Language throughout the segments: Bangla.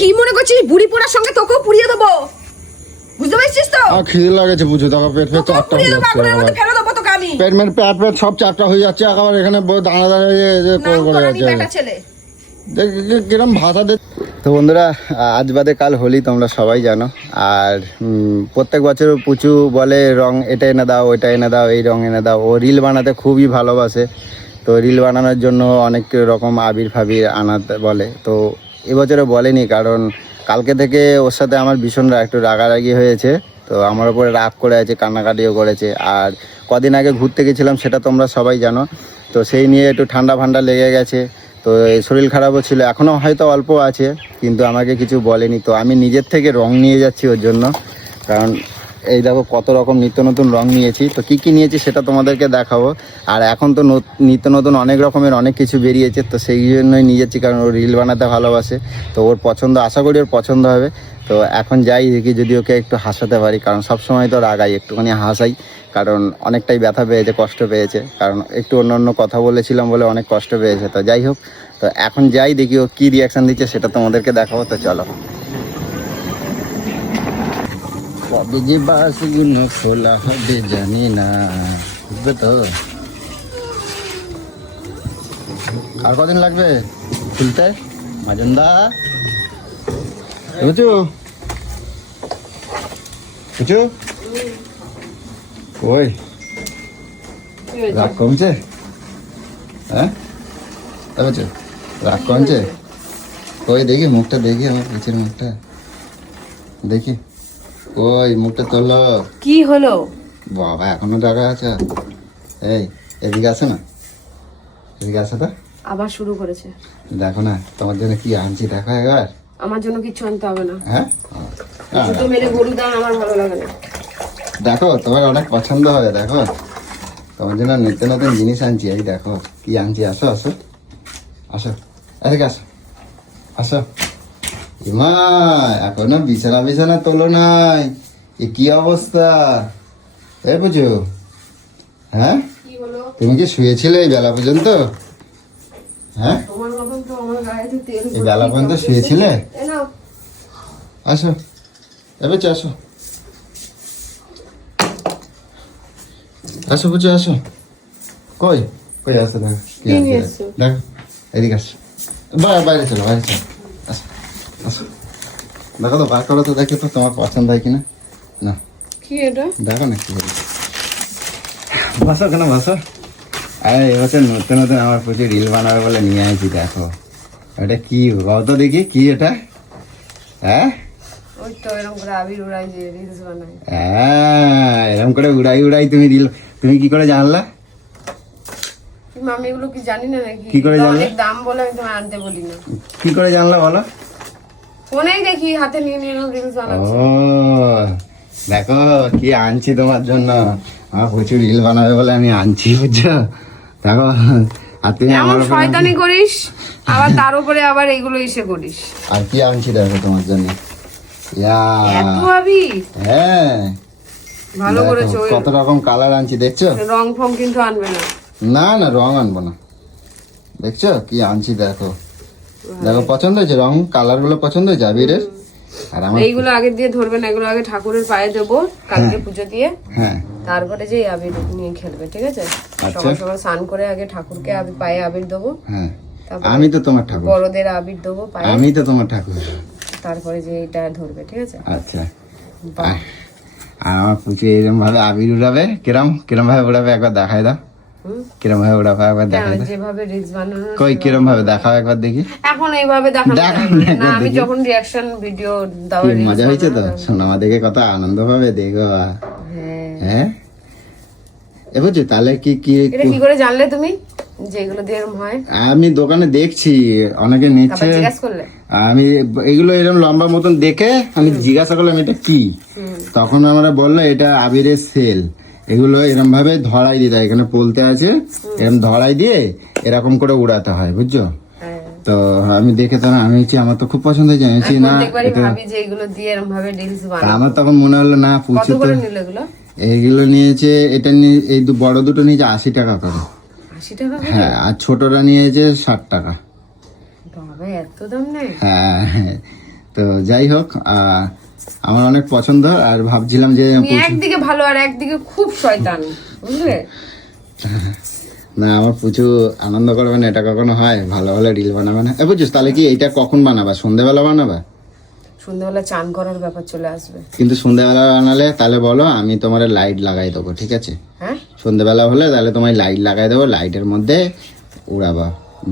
কি মনে করছিস বুড়ি পোড়ার সঙ্গে তোকেও পুড়িয়ে দেবো, বুঝতে পারছিস তো? খিদে লাগেছে বুঝো, দেখো পেট ফেট চারটা হয়ে যাচ্ছে, ফেলে দেবো তোকে আমি। পেট সব চারটা হয়ে যাচ্ছে একেবারে, এখানে দাঁড়া দাঁড়িয়ে করে যাচ্ছে ছেলে কিরম ভাষা দে। তো বন্ধুরা, আজ বাদে কাল হোলি তোমরা সবাই জানো। আর প্রত্যেক বছর পুচু বলে রং এটা এনে দাও, ওইটা এনে দাও, এই রং এনে দাও। ও রিল বানাতে খুবই ভালোবাসে, তো রিল বানানোর জন্য অনেক রকম আবির ফাবির আনাতে বলে। তো এবছরে বলেনি, কারণ কালকে থেকে ওর সাথে আমার ভীষণ একটু রাগারাগি হয়েছে। তো আমার উপরে রাগ করে আছে, কান্নাকাটিও করেছে। আর কদিন আগে ঘুরতে গেছিলাম, সেটা তোমরা সবাই জানো। তো সেই নিয়ে একটু ঠান্ডা ফান্ডা লেগে গেছে, তো এই শরীর খারাপও ছিল, এখনও হয়তো অল্প আছে, কিন্তু আমাকে কিছু বলেনি। তো আমি নিজের থেকে রং নিয়ে যাচ্ছি ওর জন্য, কারণ এই দেখো কত রকম নিত্য নতুন রং নিয়েছি। তো কী কী নিয়েছি সেটা তোমাদেরকে দেখাবো। আর এখন তো নিত্য নতুন অনেক রকমের অনেক কিছু বেরিয়েছে, তো সেই জন্যই নিয়ে যাচ্ছি, কারণ ও রিল বানাতে ভালোবাসে। তো ওর পছন্দ, আশা করি ওর পছন্দ হবে। তো এখন যাই দেখি যদি ওকে একটু হাসাতে পারি, কারণ সব সময় তো রাগাই, একটুখানি হাসাই, কারণ অনেকটাই ব্যথা পেয়েছে, কষ্ট পেয়েছে, কারণ একটু অন্য কথা বলেছিলাম বলে অনেক কষ্ট পেয়েছে। তো যাই হোক, তো এখন যাই দেখি ও কী রিয়াকশান দিচ্ছে সেটা তোমাদেরকে দেখাবো। তো চলো। কবে যে বাসগুলো খোলা হবে জানি না, বুঝবে তো? আর কদিন লাগবে খুলতে মাজন্দা? বুঝছো বুঝছো? ওই রাগ কমছে? হ্যাঁ বুঝছো, রাগ কমছে? ওই দেখি মুখটা, দেখি আমার পিছের মুখটা দেখি। ওই মুখটা তোলো। কি হলো বাবা, এখনো জায়গা আছে? এই এদিকে আসে না, এদিকে আসে তো। আবার শুরু করেছে। দেখো না তোমার জন্য কি আনছি, দেখো একবার। আমার জন্য কিছু আনতে হবে না। হ্যাঁ ছোট মেরে গরু দাম আমার ভালো লাগে না। দেখো তোমার অনেক পছন্দ হবে, দেখো তোমার জন্য নিত্য নতুন জিনিস আনছি। এই দেখো কি আনছি, আসো আসো আসো, এদিকে আসো আসো। ইমা, এখনো বিছানা তোলো নাই, এ কি অবস্থা? এই বুঝো, হ্যাঁ তুমি কি শুয়েছিলে এই বেলা পর্যন্ত? হ্যাঁ এই বেলা পর্যন্ত শুয়েছিলে? আসো এবার আসো আসো বুঝো, আসো। কই কই আসো, দেখো কি আছে, দেখো এদিকে আসো। বাইরে চলো, বাইরে চলো, আসো আসো। দেখো তো, বার করো তো, দেখো তো তোমার পছন্দ হয় কিনা। না কি এটা দেখো না কি বলছে। বসো কেন বসো। আরে এবছর নতুন নতুন আমার প্রচুর রিল বানাবে বলে নিয়ে আসছি। দেখো এটা কি, কত দেখি কি এটা। হ্যাঁ ওই তো এরকম করে আবির উড়াই যে রিলস বানায়। হ্যাঁ, এরকম করে উড়াই তুমি রিল, তুমি কি করে জানলা? আমি এগুলো কি জানি না নাকি? কি করে জানলে? অনেক দাম বলে আমি তোমায় আনতে বলি না। কি করে জানলা বলো? ফোনেই দেখি, হাতে নিয়ে নিয়ে রিলস ও বানাচ্ছে। দেখো কি আনছি তোমার জন্য, আমার প্রচুর রিল বানাবে বলে আমি আনছি, বুঝছো? দেখো আর তুমি আমার এমন শয়তানি করিস, আবার তার উপরে আবার এইগুলো এসে করিস। আর কি আনছি দেখো তোমার জন্য। এত আবির, হ্যাঁ ভালো করেছো। কত রকম কালার আনছি, দেখছো? রং ফং কিন্তু আনবে না। না না, রং আনবো না। দেখছো কি আনছি, দেখো দেখো পছন্দ হয়েছে, রং কালার গুলো পছন্দ হয়েছে আবিরের। আর আমার এইগুলো আগে দিয়ে ধরবে না, এগুলো আগে ঠাকুরের পায়ে দেবো কালকে পুজো দিয়ে। হ্যাঁ তারপরে যে আবির নিয়ে খেলবে, ঠিক আছে? সকাল সকাল স্নান করে আগে ঠাকুরকে পায়ে আবির দেবো। হ্যাঁ, আমি তো তোমার ঠাকুর, বড়দের আবির দেবো পায়ে, আমি তো তোমার ঠাকুর। তারপরে যে এটা ধরবে, ঠিক আছে? আচ্ছা, আর আমার পুচু এরকম ভাবে আবির উড়াবে, কিরম ভাবে উড়াবে একবার দেখাই দাও। কিরম ভাবে উড়াবে একবার দেখাই দাও। যেভাবে রিলস বানানো, কই কিরম ভাবে দেখাও একবার দেখি। এখন এইভাবে দেখানো না, আমি যখন রিঅ্যাকশন ভিডিও দাও। মজা হয়েছে তো, শোনো দেখে কত আনন্দ পাবে, দেখো। হ্যাঁ এবার তাহলে কি কি এটা কি করে জানলে তুমি যে এগুলো দিয়ে এরকম হয়? আমি দোকানে দেখছি অনেকে নিচ্ছে, জিজ্ঞাসা করলে? আমি এগুলো এরকম লম্বা মতন দেখে আমি জিজ্ঞাসা করলাম এটা কি, তখন আমরা বললো এটা আবিরের সেল। এগুলো এরকম ভাবে ধরাই দিতে হয়, এখানে পলতে আছে, এরকম ধরাই দিয়ে এরকম করে উড়াতে হয়, বুঝছো? তো আমি দেখে তো আমি আমার তো খুব পছন্দ হয়েছে, আমি না ভাবি যে এগুলো দিয়ে এরকম ভাবে রিলস বানাবো। আমার তখন মনে হলো না পুচু তো এইগুলো নিয়েছে, এটা নিয়ে এই বড় দুটো নিয়েছে 80 টাকা করে। 80 টাকা? হ্যাঁ, আর ছোটরা নিয়েছে 60 টাকা। বাবা এত দাম নেই? হ্যাঁ, তো যাই হোক আমার অনেক পছন্দ, আর ভাবছিলাম যে তুমি একদিকে ভালো আর একদিকে খুব শয়তান, বুঝলে? না, আমার প্রচুর আনন্দ করবে না, এটা কখনো হয়? ভালো ভালো রিল বানাবে না, বুঝছিস? তাহলে কি এইটা কখন বানাবা? সন্ধ্যেবেলা বানাবা? সন্ধ্যাবেলা চান করার ব্যাপার চলে আসবে। কিন্তু সন্ধ্যেবেলা বানালে তাহলে বলো, আমি তোমার লাইট লাগাই দেবো, ঠিক আছে? হ্যাঁ, সন্ধ্যেবেলা হলে তাহলে তোমায় লাইট লাগাই দেবো, লাইটের মধ্যে উড়াবা,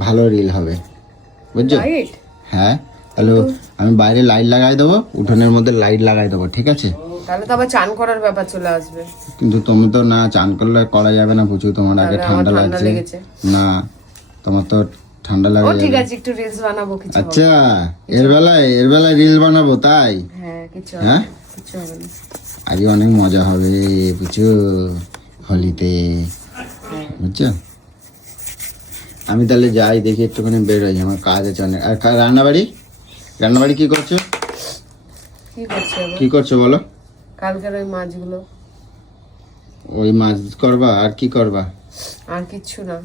ভালো রিল হবে, বুঝছো? রাইট। হ্যাঁ, তাহলে আমি বাইরে লাইট লাগাই দেবো, উঠোনের মধ্যে লাইট লাগাই দেবো, ঠিক আছে? তাহলে তো আবার চান করার ব্যাপার চলে আসবে। কিন্তু তুমি তো না, চান করলে করা যাবে না, প্রচুর তোমার আগে ঠান্ডা লাগছে। না, তোমার তো ঠান্ডা ও লাগে। ঠিক আছে, একটু রিলস বানাবো, কিছু হবে না। আচ্ছা, এর বেলায় রিল বানাবো, তাই? হ্যাঁ, কিছু হ্যাঁ, কিছু হবে না। আজকে অনেক মজা হবে, বুঝছো? হোলিতে, বুঝছো? আমি তাহলে যাই, দেখি একটুখানি বের হয়ে যাই, আমার কাজ আছে অনেক। আর রান্নাবাড়ি কি করছো? কি করছে আবার? কি করছো বলো? কালকের ওই মাছগুলো। ওই মাছ করবা? আর কি করবা? আর কিচ্ছু না।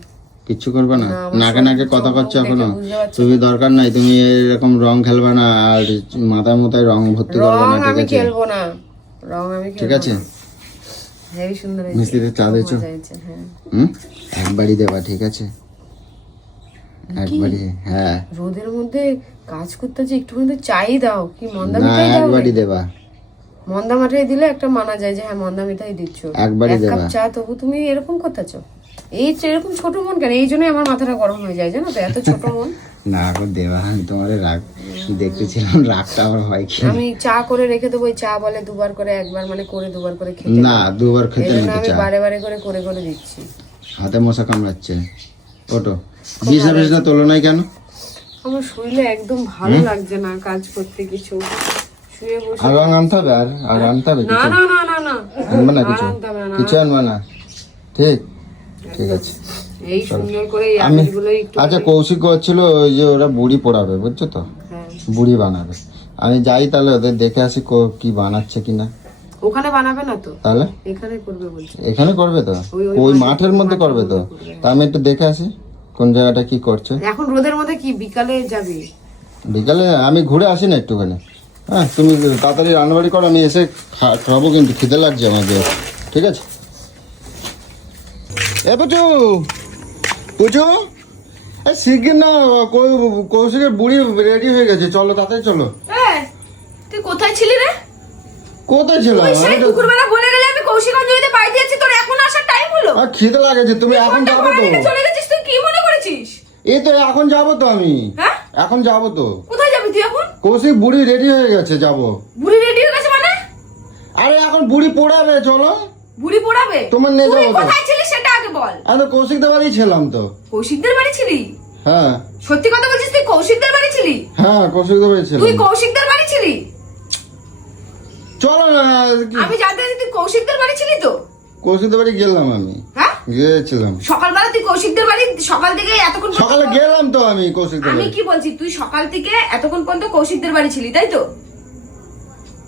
কিচ্ছু করবা না? না, আমার নাকে নাকে কথা করছো দেখে এখনো? বুঝতে পারছি তুমি দরকার নাই, তুমি এরকম রং খেলবা না, আর মাথায় রং ভর্তি করবে না, রং ঠিক আমি আছে? খেলবো না, রং আমি ঠিক খেলবো আছে? না। হেভি সুন্দর হয়েছে। মিস্ত্রিতে চা দিয়েছো? মজা হয়েছে, হ্যাঁ। একবারই দেবা, ঠিক আছে? একবারই, হ্যাঁ। রোদের মধ্যে কাজ করতে যে একটুখানি তো চাই দাও, কি মন্দা না, মিঠাই দাও? একবারই দেবা। মন্দা মিঠাই দিলে একটা মানা যায় যে হ্যাঁ মন্দা মিঠাই দিচ্ছ। একবারই এক কাপ দেবা। চা তবু তুমি এরকম করতেছো? এরকম ছোট মন কেন? এই জন্যই আমার মাথাটা গরম হয়ে যায়, জানো তো, এত ছোট মন। না এখন দেবা, আমি তোমার রাগ দেখতেছিলাম, রাগটা আমার হয় কি? আমি চা করে রেখে দেবো, ওই চা বলে দুবার করে, একবার মানে করে দুবার করে খেতে। না, দুবার এই খেতে জন্য নাকি আমি চা? বারে বারে করে করে করে দিচ্ছি। হাতে মশা কামড়াচ্ছে, ওটো। বিছনা তোলো নাই কেন? আমার শরীরে একদম ভালো লাগছে না কাজ করতে, কিছু শুয়ে বসে। আর রং আনতে হবে, আর আনতে হবে না কিছু? না না না না, আনবে না কিছু? আনতে হবে না। কিছু আনবে না? ঠিক আছে। এই সুন্দর করে এই আমি আবিরগুলোই একটু। আচ্ছা, কৌশিক করছিল ওই যে ওরা বুড়ি পোড়াবে, বুঝছো তো? হ্যাঁ, বুড়ি বানাবে। আমি যাই তাহলে, ওদের দেখে আসি কি বানাচ্ছে কিনা। ওখানে বানাবে না তো, তাহলে এখানে করবে বলছে। এখানে করবে তো? ওই মাঠের মধ্যে করবে তো? তা আমি একটু দেখে আসি কোন জায়গাটা কি করছে। এখন রোদের মধ্যে কি বিকালে যাবি? বিকালে আমি ঘুরে আসি না একটুখানি। হ্যাঁ, তুমি তাড়াতাড়ি রান্নাবাড়ি করো, আমি এসে খাবো, কিন্তু খিদে লাগছে আমাকে, ঠিক আছে? এ পুচু, শিগগির না, কৌশিকের বুড়ি রেডি হয়ে গেছে, চলো তাড়াতাড়ি চলো। তুই কোথায় ছিলি রে? কোথায় ছিলাম? সেই দুপুরবেলা বলে গেলে আমি কৌশিক অঞ্জলিতে বাড়িতে যাচ্ছি, তোর এখন আসার টাইম হলো? খিদে লাগেছে, তুমি এখন যাবো তো? চলে গেছিস, তুই কি মনে করেছিস? এই তো এখন যাবো তো আমি। হ্যাঁ, এখন যাবো তো। কোথায় যাবি তুই এখন? কৌশিক বুড়ি রেডি হয়ে গেছে, যাবো। বুড়ি রেডি হয়ে গেছে মানে? আরে এখন বুড়ি পোড়াবে, চলো। বুড়ি পোড়াবে? তোমার নিয়ে তুই যাবো তো। কোথায় ছিলিস সেটা আগে বল। আমি তো কৌশিকদের বাড়ি ছিলাম তো। কৌশিকদের বাড়ি ছিলি? হ্যাঁ সত্যি কথা বলছিস, তুই কৌশিকদের বাড়ি ছিলি? হ্যাঁ, কৌশিকদের বাড়ি ছিলাম। তুই কৌশিকদের বাড়ি ছিলি? চলো না। আমি জানতে চাই তুই কৌশিকদের বাড়ি ছিলি তো? কৌশিকদের বাড়ি গেলাম আমি, হ্যাঁ, গিয়েছিলাম সকালবেলা তুই কৌশিকদের বাড়ি সকাল থেকে এতক্ষণ সকালে গেলাম তো আমি কৌশিকদের আমি বাড়ি। কি বলছি, তুই সকাল থেকে এতক্ষণ পর্যন্ত কৌশিকদের বাড়ি ছিলি, তাই তো?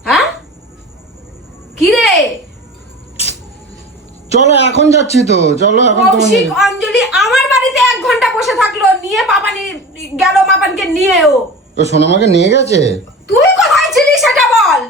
হ্যাঁ, কি রে? চলো এখন যাচ্ছি তো, চলো এখন। কৌশিক অঞ্জলি আমার বাড়িতে 1 ঘন্টা বসে থাকলো, নিয়ে পাপানি গেল, মাপানকে নিয়ে। তো সোনামাকে নিয়ে গেছে? তুই কোথায় ছিলিস সেটা বল।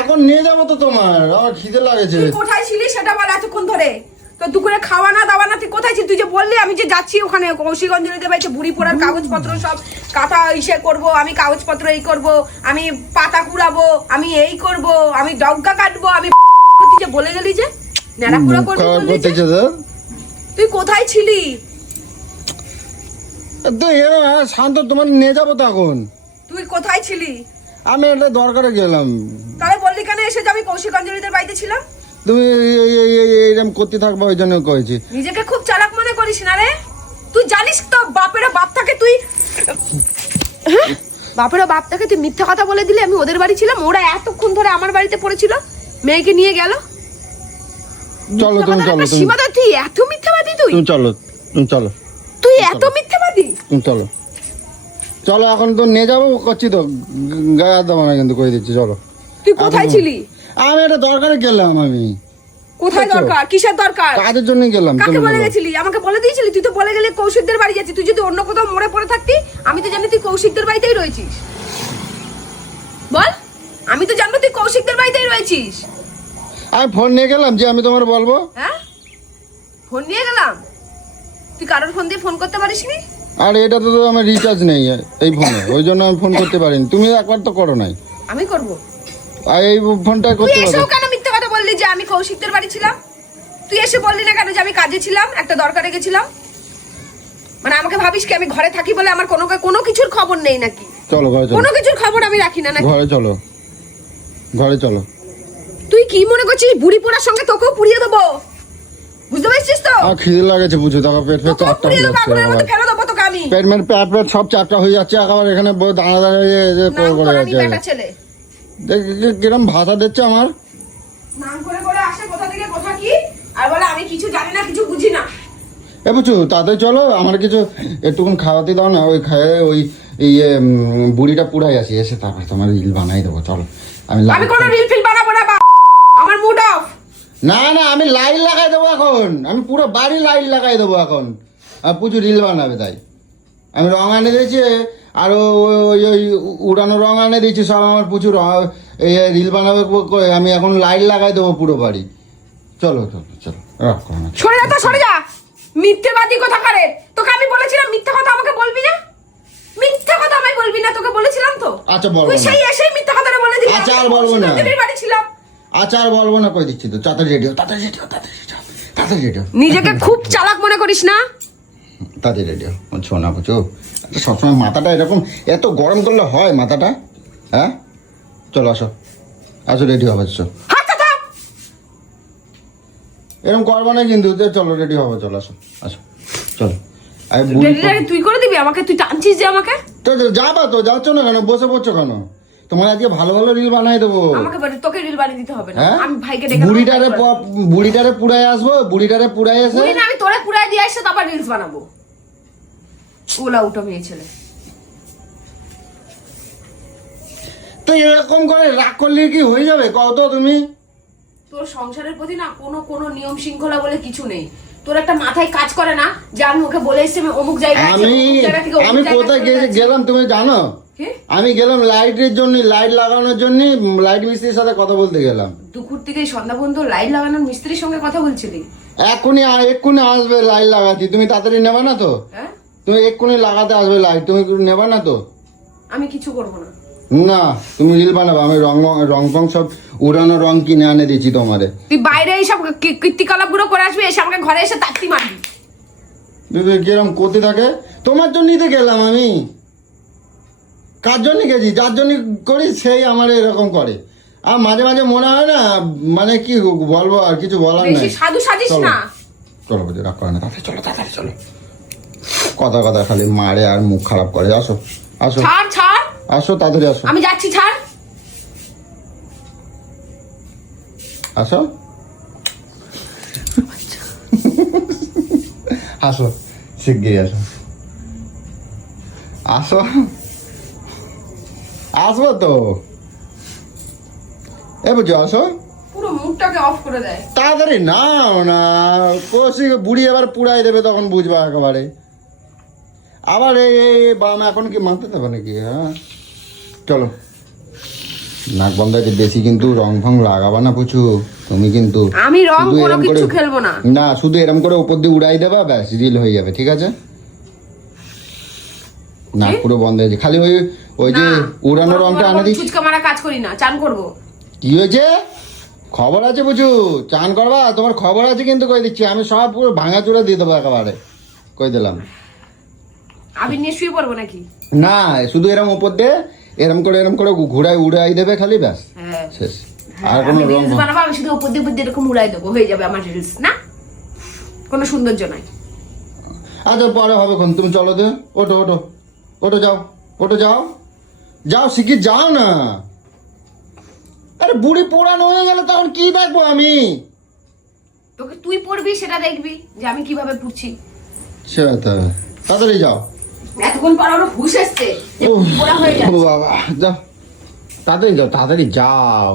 এখন নিয়ে যাবো তো, তোমার আমার খিদে লাগেছে। তুই কোথায় ছিলিস সেটা বল এতক্ষণ ধরে। তো দুপুরে খাওয়া না দাওয়া না, তুই কোথায় ছিলি? তুই যে বললি আমি যে যাচ্ছি ওখানে কৌশিক অঞ্জলিতে বাড়িতে, বুড়ি পোড়ার কাগজপত্র সব কাঁথা ইসে করব, আমি কাগজপত্র এই করব, আমি পাতা কুড়াবো, আমি এই করব, আমি ডগা কাটবো, আমি তুই যে বলে গেলি যে নেড়া কুড়া করবি বললি যে। তুই কোথায় ছিলি? তো শান্ত, তোমার নিয়ে যাবো তো এখন। তুই কোথায় ছিলি? আমি একটা দরকারে গেলাম। তাহলে বললি কেন এসে যে আমি কৌশিক অঞ্জলিদের বাড়িতে ছিলাম? তুমি এইরকম করতে থাকবো, ওই জন্য কয়েছি। নিজেকে খুব চালাক মনে করিস না রে? তুই জানিস তো বাপেরা বাপ থাকে, তুই বাপেরা বাপ থাকে, তুই মিথ্যা কথা বলে দিলি আমি ওদের বাড়ি ছিলাম। ওরা এতক্ষণ ধরে আমার বাড়িতে পড়েছিল, মেয়েকে নিয়ে গেল। চলো তুমি, চলো তুমি, সীমাদা, তুই এত মিথ্যাবাদী? তুমি চলো, তুমি চলো, তুই এত মিথ্যাবাদী? তুমি চলো, চলো এখন তো নিয়ে যাবো করছি তো, গায়ে দেবো না কিন্তু, কয়ে দিচ্ছি, চলো। তুই কোথায় ছিলি? আমি একটা দরকারে গেলাম আমি। কোথায় দেখছো? দরকার, কিসের দরকার? কাজের জন্য গেলাম। কাকে চলো, বলে চলো। গেছিলি? আমাকে বলে দিয়েছিলি? তুই তো বলে গেলি কৌশিকদের বাড়ি যাচ্ছিস। তুই যদি অন্য কোথাও মরে পড়ে থাকতি, আমি তো জানি তুই কৌশিকদের বাড়িতেই রয়েছিস। বল, আমি তো জানবো তুই কৌশিকদের বাড়িতেই রয়েছিস। আমি ফোন নিয়ে গেলাম যে আমি তোমার বলবো। হ্যাঁ, ফোন নিয়ে গেলাম? তুই কারোর ফোন দিয়ে ফোন করতে পারিসনি? আর এটা তো আমার রিচার্জ নেই এই ফোনে, ওই জন্য আমি ফোন করতে পারিনি। তুমি একবার তো করো নাই, আমি করব। আর এই ফোনটা তুই করতে পারো। এসেও কেন মিথ্যা কথা বললি যে আমি কৌশিকদের বাড়ি ছিলাম? তুই এসে বললি না কেন যে আমি কাজে ছিলাম, একটা দরকারে গেছিলাম? মানে আমাকে ভাবিস কি আমি ঘরে থাকি বলে আমার কোনো কিছুর খবর নেই নাকি? চলো ঘরে চলো, কোনো কিছুর খবর আমি রাখি না নাকি? ঘরে চলো, ঘরে চলো। তুই কি মনে করছিস বুড়ি পোড়ার সঙ্গে তোকেও পুড়িয়ে দেবো? বুঝতে পারছিস তো? আর খিদে লাগেছে বুঝো, তখন পেট ফেট তোকেও চারটা পুড়িয়ে হয়ে দেবো, যাচ্ছে আগুনের মধ্যে একেবারে। ফেলে দেবো তোকে আমি। পেট সব চারটা হয়ে যাচ্ছে একেবারে, এখানে দাঁড়া দাঁড়িয়ে নাম করে করে আমি যাচ্ছে। বেটা ছেলে। কিরম ভাষা দিচ্ছে আমার। নাম করে আসে কোথা থেকে কোথা কি, আর বলে আমি কিছু জানি না, কিছু বুঝি না। এ বুঝছো তাড়াতাড়ি চলো, আমার কিছু একটুকুন খাওয়াতে দাও না। ওই খায়ে ওই ইয়ে বুড়িটা পুড়াই আসি, এসে তারপরে তোমার রিল বানাই দেবো। চলো আমি আমি কোনো রিল ফিল বানাবো না, আমার মুড অফ। না না, আমি লাইট লাগাই দেবো এখন, আমি পুরো বাড়ি লাইট লাগাই দেবো এখন। আর প্রচুর রিল বানাবে তাই আমি রং আনে দিয়েছি, আর ওই ওই উড়ানো রং আনে দিয়েছি সব। আমার প্রচুর রিল বানাবে আমি এখন লাইট লাগাই দেবো পুরো বাড়ি। চলো চলো চলো, রাখো না। সরে যা তো, সরে যা। মিথ্যেবাদী কথা করে। তোকে আমি বলেছিলাম মিথ্যা কথা আমাকে বলবি না, মিথ্যা কথা আমায় বলবি না, তোকে বলেছিলাম তো। আচ্ছা বলবো তুই না। সেই এসেই মিথ্যা কথাটা বলে দিলি। আচ্ছা, আর বলবো না। আমি বাড়ি ছিলাম। আচ্ছা আর বলবো না, কই দিচ্ছি তো। তাড়াতাড়ি রেডিও, তাড়াতাড়ি রেডিও, তাড়াতাড়ি রেডিও, তাড়াতাড়ি রেডিও। নিজেকে খুব চালাক মনে করিস না? তাড়াতাড়ি রেডিও। শোনা বুঝো, সবসময় মাথাটা এরকম এত গরম করলে হয় মাথাটা? হ্যাঁ চলো আসো, আসো রেডি হবে। হাত কথা। এরকম করবো না কিন্তু, চলো রেডি হবে, চলো আসো আসো চলো। আরে বুড়ি ডেলিভারি তুই করে দিবি আমাকে? তুই টানছিস যে আমাকে। তো যাবা তো, যাচ্ছ না কেন, বসে পড়ছো কেন? তোমার আজকে ভালো ভালো রিল বানাই দেবো। আমাকে তোকে রিল বানিয়ে দিতে হবে না। হ্যাঁ আমি ভাইকে ডেকে বুড়িটারে পুড়াই আসবো, বুড়িটারে পুড়াই এসে বুড়ি না, আমি তোরে পুরাই দিয়ে আসছে তারপর রিলস বানাবো। ওলা উঠো মেয়ে ছেলে। তো এরকম করে রাগ করলে কি হয়ে যাবে কত তুমি? তোর সংসারের প্রতি না কোনো নিয়ম শৃঙ্খলা বলে কিছু নেই। তোর একটা মাথায় কাজ করে না যে আমি ওকে বলে এসেছি আমি অমুক জায়গায় আছি, আমি অমুক জায়গা থেকে অমুক আমি জায়গায় কোথায় চলে যাচ্ছি। গেলাম তুমি জানো? কি? আমি গেলাম লাইটের জন্য, লাইট লাগানোর জন্য লাইট মিস্ত্রির সাথে কথা বলতে গেলাম। দুপুর থেকে সন্ধ্যা পর্যন্ত লাইট লাগানোর মিস্ত্রির সঙ্গে কথা বলছিলি? এক্ষুনি আসবে লাইট লাগাতে, তুমি তাড়াতাড়ি নেবা না তো? হ্যাঁ, তুমি এক্ষুনি লাগাতে আসবে লাইট, তুমি নেবা না তো? আমি কিছু করবো না। না তুমি রিল বানাবো, আমি রং ফং সব উড়ানো রং কিনে আনে দিচ্ছি তোমারে। তুই বাইরে এইসব কীর্তিকলাপ গুলো করে আসবি, এসে আমাকে ঘরে এসে তাত্তি মারবি। কিরম করতে থাকে? তোমার জন্যই তো গেলাম আমি। কার জন্য গেছি? যার জন্য করি সেই আমার এরকম করে। আর মাঝে মাঝে মনে হয় না, মানে কি বলবো, আর কিছু বলার বেশি নেই। সাধু সাজিস চলো না। চলো বুঝে রাগ করে না, তাড়াতাড়ি চলো, তাড়াতাড়ি চলো। কথা কথা খালি মারে আর মুখ খারাপ করে। আসো আসো ছাড় ছাড়, আসো, তাড়াতাড়ি আসো আমি যাচ্ছি, ছাড়। আসো আসো, শিগগিরই আসো, আসো, আসবো তো। এ বুঝো আসো, পুরো মুডটাকে অফ করে দেয়। তাড়াতাড়ি নাও না, কৌশিক বুড়ি এবার পুড়াই দেবে, তখন বুঝবা একেবারে। আবার এই বাম এখন কি মানতে দেবে নাকি? হ্যাঁ চলো, নাক বন্ধ আছে বেশি কিন্তু রং ফং লাগাবা না পুচু তুমি কিন্তু। আমি রং শুধু কোনো এরম কিছু করে- খেলবো না। না শুধু এরম করে উপর দিয়ে উড়াই দেবা, ব্যাস রিল হয়ে যাবে, ঠিক আছে? নাক পুরো বন্ধ হয়েছে, খালি ওই যে না, উড়ানো কোনো রংটা আনে দিস। ছুচকা মারা কাজ করি না, চান করবো। কি হয়েছে? খবর আছে বুঝু, চান করবা? তোমার খবর আছে কিন্তু, কই দিচ্ছি আমি সব পুরো ভাঙা চূড়া দিয়ে দেবো একেবারে, কই দিলাম। আবির নিয়ে শুয়ে পড়বো নাকি? না শুধু এরম উপর দিয়ে এরম করে ঘুরাই উড়াই দেবে খালি, ব্যাস হ্যাঁ, শেষ। আর কোনো আমি রং রিলস বানাবো, আমি শুধু উপর দিয়ে এরকম উড়াই দেবো, হয়ে যাবে আমার রিলস। না, কোনো সৌন্দর্য নাই। আচ্ছা পরে হবে কোন, তুমি চলো দে, ওঠো ওঠো ওঠো, যাও ওঠো, যাও যাও শিখি যাও না। আরে বুড়ি পোড়ানো হয়ে গেলে তখন কি দেখবো আমি? তোকে তুই পড়বি সেটা দেখবি যে আমি কিভাবে পুড়ছি। সেটা তাড়াতাড়ি যাও। এতক্ষণ পর ওর হুশ এসছে যে ও পোড়া হয়ে যাচ্ছে। বাবা, যাও তাড়াতাড়ি যাও, তাড়াতাড়ি যাও।